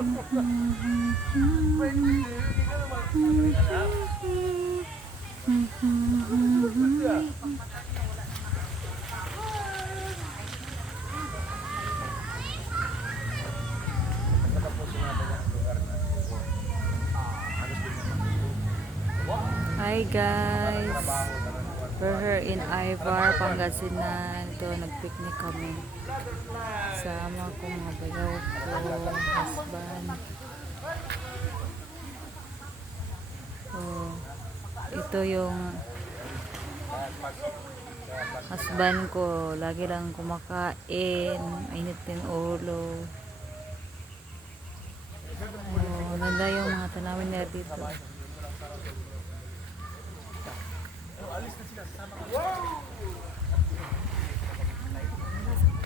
Hi guys, we're here in Ivar, Pangasinan. Ito, nag-picnic kami. Sama ko mga bayaw ko, husband. Oh, ito yung husband ko. Lagi lang kumakain, mainit din ulo. Oh, ganda yung mga tanawin nila dito.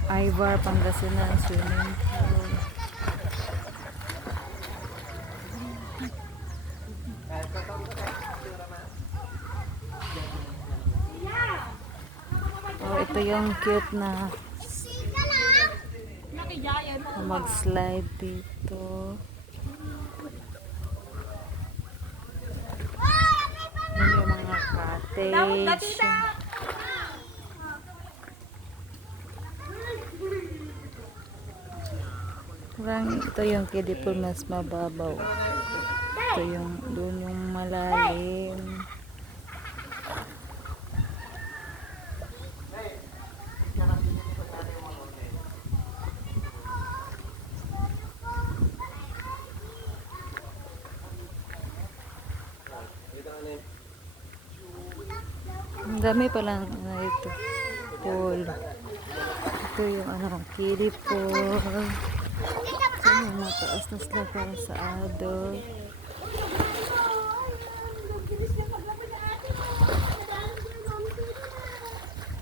Ivar, Pangasinan, swimming pool. Oh, ito yung cute na mag-slide dito. Yan yung mga cottage. Parang ito yung kiddie pool mas mababaw. Ito yung doon yung malalim. Ang dami palang ito pool. Ito yung kiddie pool. Ito yung mataas na sila para sa adult.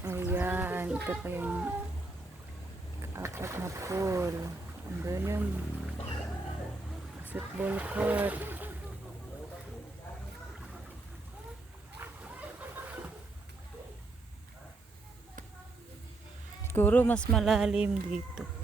Ayan, ito pa yung apat na pool. Andun yung basketball court. Siguro mas malalim dito.